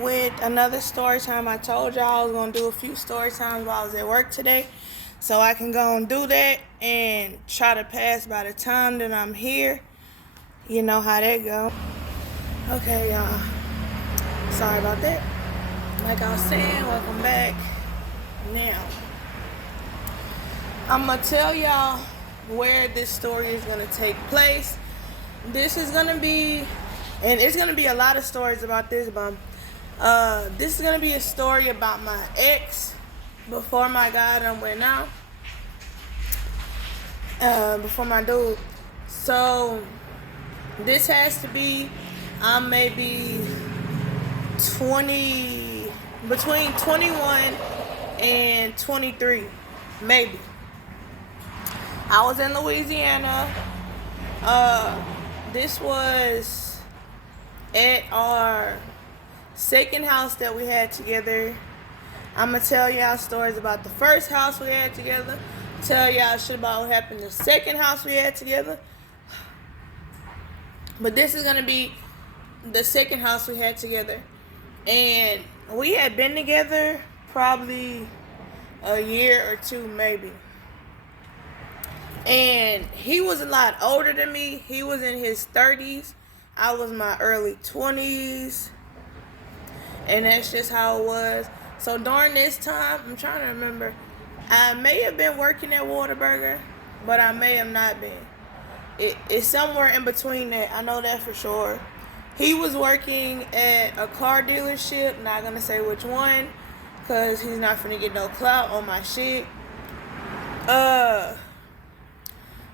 with another story time. I told y'all I was going to do a few story times while I was at work today. So I can go and do that and try to pass by the time that I'm here. You know how that go. Okay, y'all. Sorry about that. Like I was saying, welcome back. Now, I'm going to tell y'all where this story is going to take place. This is going to be, and it's going to be a lot of stories about this, but this is going to be a story about my ex before my guy done went out. Before my dude. So, this has to be, I'm maybe between 21 and 23, maybe. I was in Louisiana. This was at our second house that we had together. I'm going to tell y'all stories about the first house we had together. Tell y'all shit about what happened in the second house we had together. But this is going to be the second house we had together. And we had been together probably a year or two, maybe. And he was a lot older than me. He was in his 30s. I was in my early 20s. And that's just how it was. So during this time, I'm trying to remember. I may have been working at Whataburger, but I may have not been. It's somewhere in between that. I know that for sure. He was working at a car dealership. Not going to say which one, because he's not finna get no clout on my shit.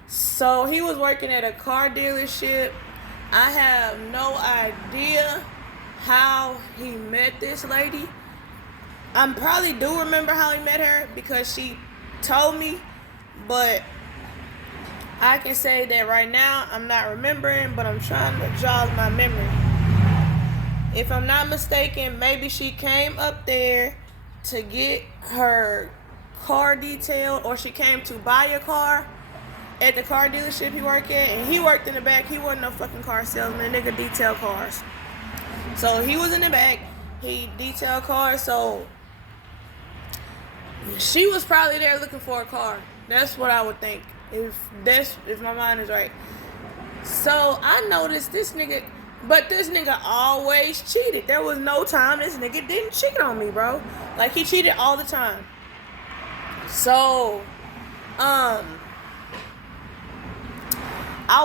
So he was working at a car dealership. I have no idea how he met this lady. I probably do remember how he met her because she told me, but I can say that right now I'm not remembering, but I'm trying to jog my memory. If I'm not mistaken, maybe she came up there to get her car detailed, or she came to buy a car at the car dealership he worked at, and he worked in the back. He wasn't no fucking car salesman. Nigga detailed cars. So he was in the back. He detailed cars. So she was probably there looking for a car. That's what I would think. If my mind is right. So I noticed this nigga, but this nigga always cheated. There was no time this nigga didn't cheat on me, bro. Like, he cheated all the time. So, I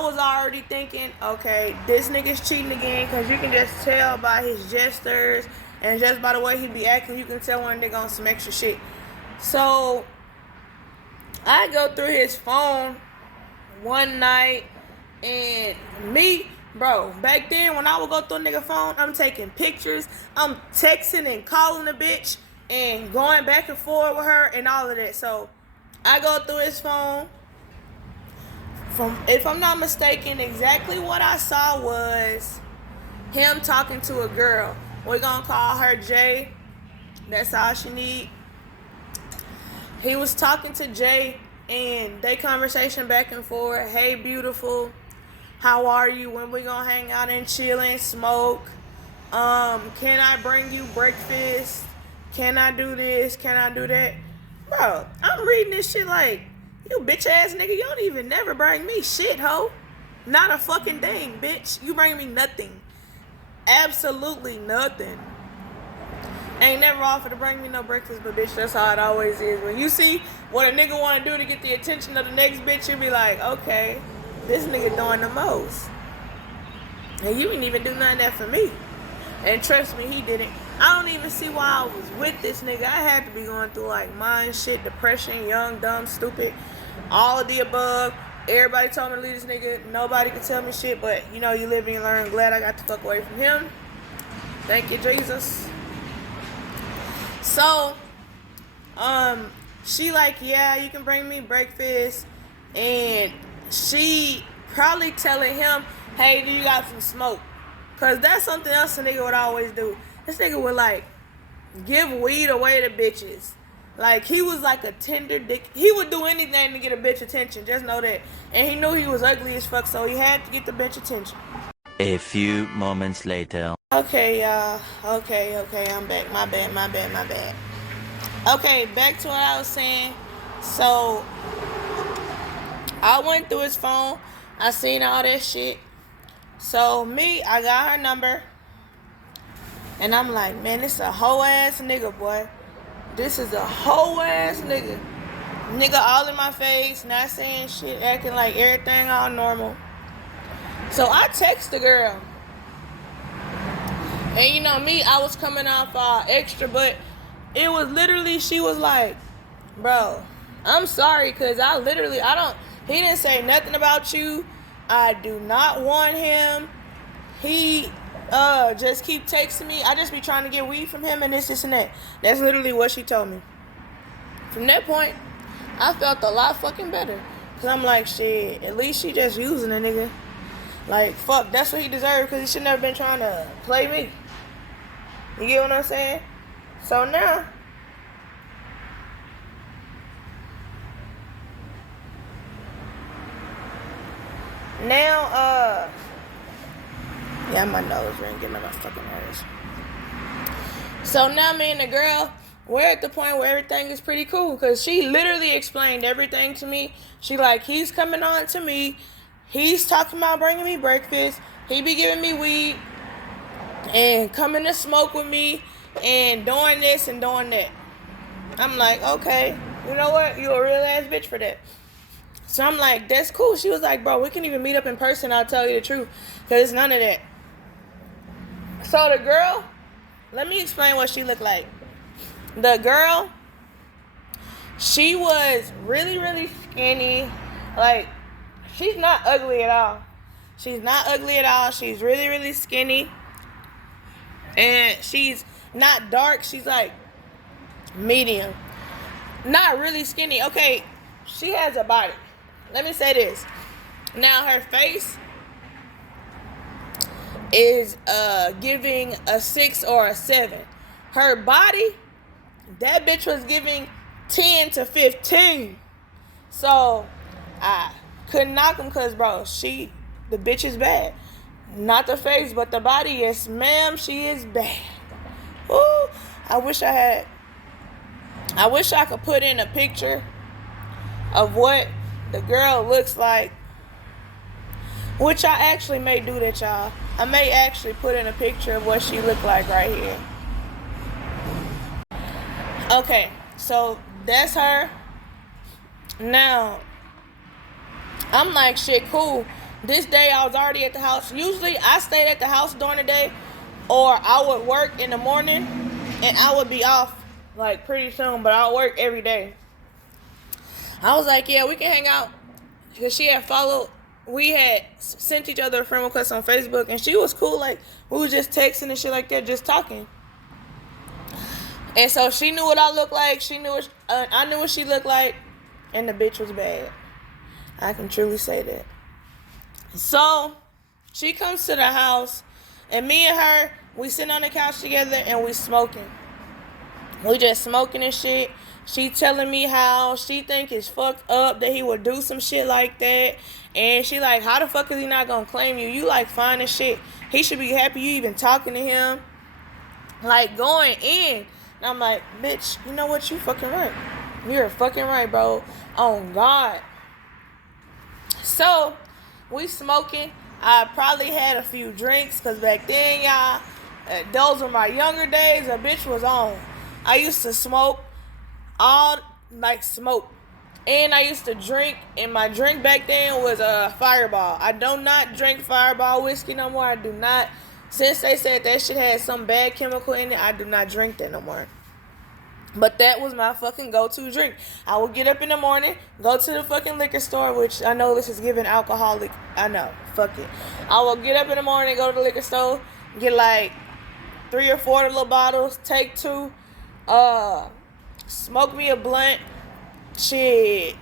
was already thinking, okay, this nigga's cheating again, because you can just tell by his gestures and just by the way he be acting, you can tell when a nigga on some extra shit. So, I go through his phone one night, and me, bro, back then when I would go through a nigga phone, I'm taking pictures, I'm texting and calling the bitch, and going back and forth with her and all of that. So, I go through his phone. If I'm not mistaken, exactly what I saw was him talking to a girl. We're gonna call her Jay. That's all she need. He was talking to Jay, and they conversation back and forth. Hey, beautiful, how are you? When we gonna hang out and chill and smoke? Can I bring you breakfast? Can I do this? Can I do that? Bro, I'm reading this shit like, you bitch ass nigga, you don't even never bring me shit, ho. Not a fucking thing, bitch. You bring me nothing. Absolutely nothing. Ain't never offered to bring me no breakfast, but bitch, that's how it always is. When you see what a nigga want to do to get the attention of the next bitch, you be like, okay, this nigga doing the most. And you didn't even do none of that for me. And trust me, he didn't. I don't even see why I was with this nigga. I had to be going through like mind shit, depression, young, dumb, stupid, all of the above. Everybody told me to leave this nigga. Nobody could tell me shit, but you know, you live and you learn. Glad I got the fuck away from him. Thank you, Jesus. So, she like, yeah, you can bring me breakfast. And she probably telling him, hey, do you got some smoke? Because that's something else a nigga would always do. This nigga would, like, give weed away to bitches. Like, he was like a tender dick. He would do anything to get a bitch attention. Just know that. And he knew he was ugly as fuck, so he had to get the bitch attention. A few moments later. Okay, y'all. Okay, I'm back. My bad. Okay, back to what I was saying. So, I went through his phone. I seen all that shit. So, I got her number. And I'm like, man, this a hoe ass nigga, boy. This is a hoe ass nigga. Nigga all in my face, not saying shit, acting like everything all normal. So I text the girl. And you know me, I was coming off extra, but it was literally, she was like, bro, I'm sorry, because he didn't say nothing about you. I do not want him. He just keep texting me. I just be trying to get weed from him and this and that. That's literally what she told me. From that point, I felt a lot fucking better. Because I'm like, shit, at least she just using a nigga. Like, fuck, that's what he deserved, because he should never been trying to play me. You get what I'm saying? So now, yeah, my nose ringing on my fucking nose. So now me and the girl, we're at the point where everything is pretty cool, because she literally explained everything to me. She like, he's coming on to me. He's talking about bringing me breakfast. He be giving me weed and coming to smoke with me and doing this and doing that. I'm like, okay, you know what? You a real ass bitch for that. So I'm like, that's cool. She was like, bro, we can even meet up in person. I'll tell you the truth, because it's none of that. So the girl, let me explain what she looked like. The girl, she was really, really skinny. Like, she's not ugly at all. She's really, really skinny. And she's not dark. She's like medium. Not really skinny. Okay, she has a body. Let me say this. Now, her face is giving a 6 or a 7. Her body, that bitch was giving 10 to 15. So, I couldn't knock him because, bro, the bitch is bad. Not the face, but the body. Yes, ma'am, she is bad. Ooh, I wish I could put in a picture of what the girl looks like. Which I actually may do that, y'all. I may actually put in a picture of what she looked like right here. Okay, so that's her. Now, I'm like, shit, cool. This day I was already at the house. Usually I stayed at the house during the day, or I would work in the morning and I would be off like pretty soon, but I would work every day. I was like, yeah, we can hang out, because she had followed. We had sent each other a friend request on Facebook, and she was cool. Like, we was just texting and shit like that, just talking. And so she knew what I looked like. I knew what she looked like, and the bitch was bad. I can truly say that. So she comes to the house, and me and her, we sitting on the couch together, and we smoking. We just smoking and shit. She telling me how she think it's fucked up that he would do some shit like that. And she like, how the fuck is he not gonna claim you? You like fine as shit. He should be happy you even talking to him. Like, going in. And I'm like, bitch, you know what? You fucking right. You're fucking right, bro. Oh, God. So, we smoking. I probably had a few drinks, because back then, y'all, those were my younger days. A bitch was on. I used to smoke. Smoke. And I used to drink, and my drink back then was a Fireball. I do not drink Fireball whiskey no more. I do not. Since they said that shit had some bad chemical in it, I do not drink that no more. But that was my fucking go-to drink. I would get up in the morning, go to the fucking liquor store, which I know this is giving alcoholic. I know. Fuck it. I will get up in the morning, go to the liquor store, get like 3 or 4 little bottles, take 2, smoke me a blunt, shit.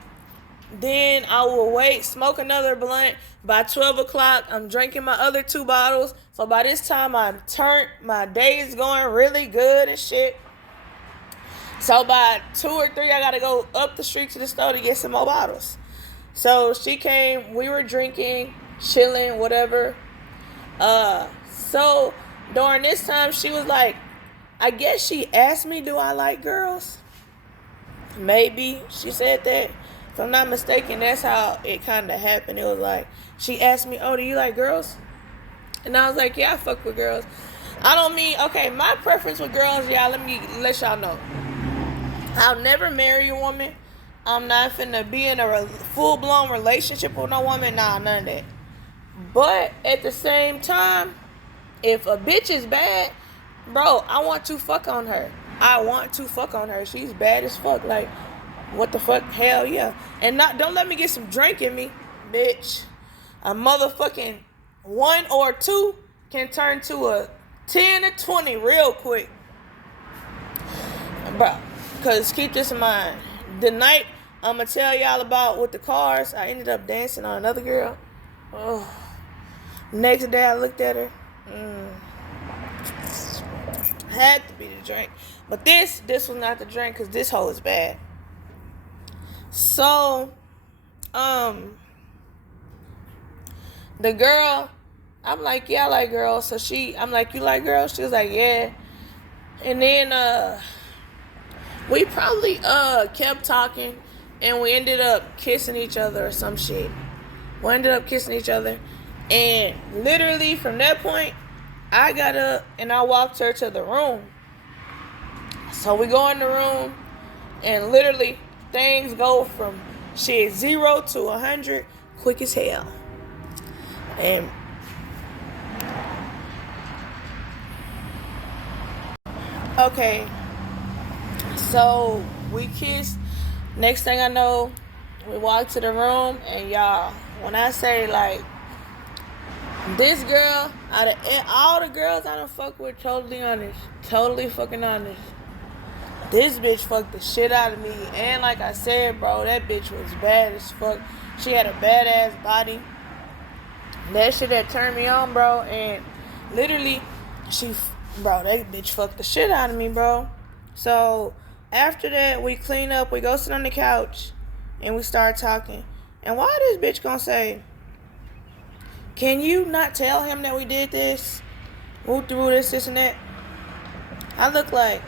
Then I will wait, smoke another blunt. By 12 o'clock, I'm drinking my other 2 bottles. So by this time, I'm turned. My day is going really good and shit. So by 2 or 3, I gotta go up the street to the store to get some more bottles. So she came, we were drinking, chilling, whatever. So during this time, she was like, I guess she asked me, do I like girls? Maybe she said that. If I'm not mistaken, that's how it kind of happened. It was like, she asked me, oh, do you like girls? And I was like, yeah, I fuck with girls. I don't mean, okay, my preference with girls, y'all, let me let y'all know. I'll never marry a woman. I'm not finna be in a full-blown relationship with no woman. Nah, none of that. But at the same time, if a bitch is bad, bro, I want to fuck on her. I want to fuck on her. She's bad as fuck. Like, what the fuck? Hell yeah. And don't let me get some drink in me, bitch. A motherfucking 1 or 2 can turn to a 10 or 20 real quick. Bro, because keep this in mind. The night I'm going to tell y'all about with the cars, I ended up dancing on another girl. Oh. Next day I looked at her. Had to be the drink. But this was not the drink because this hoe is bad. So, the girl, I'm like, yeah, I like girls. So I'm like, you like girls? She was like, yeah. And then, we probably, kept talking and we ended up kissing each other or some shit. We ended up kissing each other. And literally from that point, I got up and I walked her to the room. So we go in the room and literally things go from shit 0 to 100 quick as hell. And okay, so we kissed. Next thing I know, we walked to the room, and y'all, when I say like this girl, out of all the girls I done fuck with, totally fucking honest, this bitch fucked the shit out of me. And like I said, bro, that bitch was bad as fuck. She had a badass body. That shit that turned me on, bro. And literally, that bitch fucked the shit out of me, bro. So after that, we clean up, we go sit on the couch, and we start talking. And why this bitch gonna say, can you not tell him that we did this? Whoop through this and that. I look like,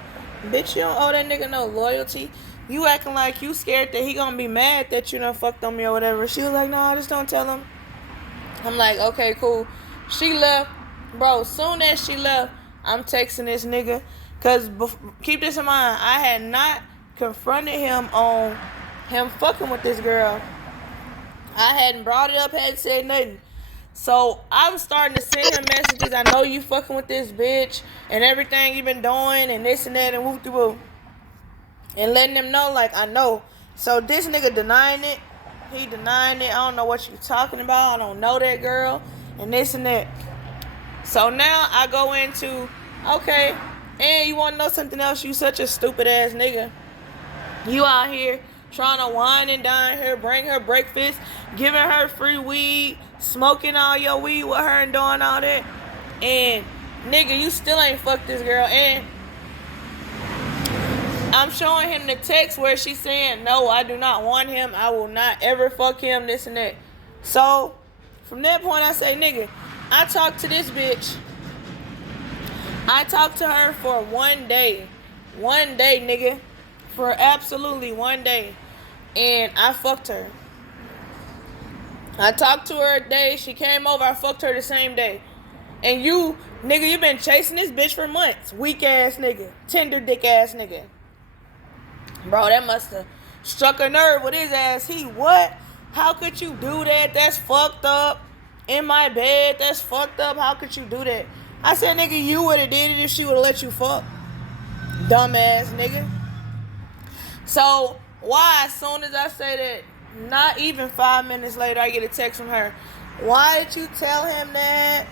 bitch, you don't owe that nigga no loyalty. You acting like you scared that he gonna be mad that you done fucked on me or whatever. She was like, no, just don't tell him. I'm like, okay, cool. She left. Bro, soon as she left, I'm texting this nigga. Because keep this in mind, I had not confronted him on him fucking with this girl. I hadn't brought it up, hadn't said nothing. So I'm starting to send him messages. I know you fucking with this bitch and everything you been doing and this and that and whoop de whoop. And letting them know, like, I know. So this nigga denying it. He denying it. I don't know what you talking about. I don't know that girl and this and that. So now I go into, okay, and you want to know something else? You such a stupid ass nigga. You out here trying to wine and dine her, bring her breakfast, giving her free weed, smoking all your weed with her and doing all that. And nigga, you still ain't fucked this girl. And I'm showing him the text where she's saying, no, I do not want him. I will not ever fuck him, this and that. So from that point, I say, nigga, I talked to this bitch. I talked to her for 1 day. 1 day, nigga. For absolutely 1 day. And I fucked her. I talked to her a day. She came over. I fucked her the same day. And you, nigga, you been chasing this bitch for months. Weak ass nigga. Tender dick ass nigga. Bro, that must have struck a nerve with his ass. What? How could you do that? That's fucked up. In my bed. That's fucked up. How could you do that? I said, nigga, you would have did it if she would have let you fuck. Dumbass nigga. So, why as soon as I say that, not even 5 minutes later, I get a text from her. Why did you tell him that?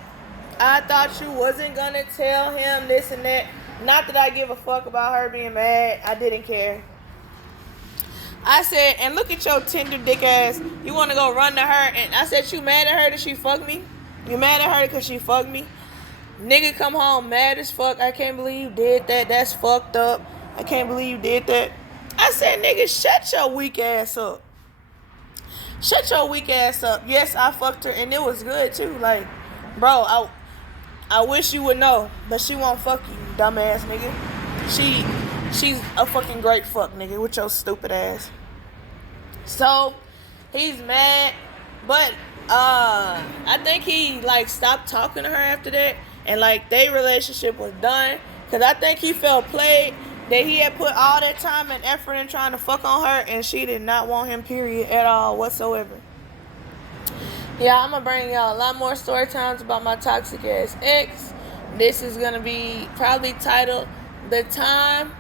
I thought you wasn't gonna tell him this and that. Not that I give a fuck about her being mad. I didn't care. I said, and look at your tender dick ass. You want to go run to her? And I said, you mad at her that she fucked me? You mad at her because she fucked me? Nigga come home mad as fuck. I can't believe you did that. That's fucked up. I can't believe you did that. I said, nigga, shut your weak ass up. Shut your weak ass up. Yes, I fucked her and it was good too. Like, bro, I wish you would know, but she won't fuck you, dumbass nigga. She's a fucking great fuck, nigga, with your stupid ass. So, he's mad, but I think he like stopped talking to her after that, and like their relationship was done. Cause I think he felt played that he had put all that time and effort in trying to fuck on her, and she did not want him, period, at all whatsoever. Yeah, I'm gonna bring y'all a lot more story times about my toxic ass ex. This is gonna be probably titled "The Time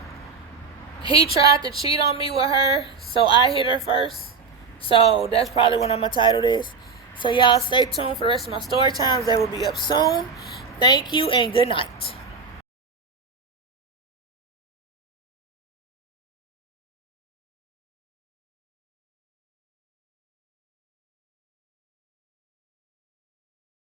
He Tried to Cheat on Me with Her, So I Hit Her First." So that's probably what I'm gonna title this. So y'all stay tuned for the rest of my story times. They will be up soon. Thank you and good night.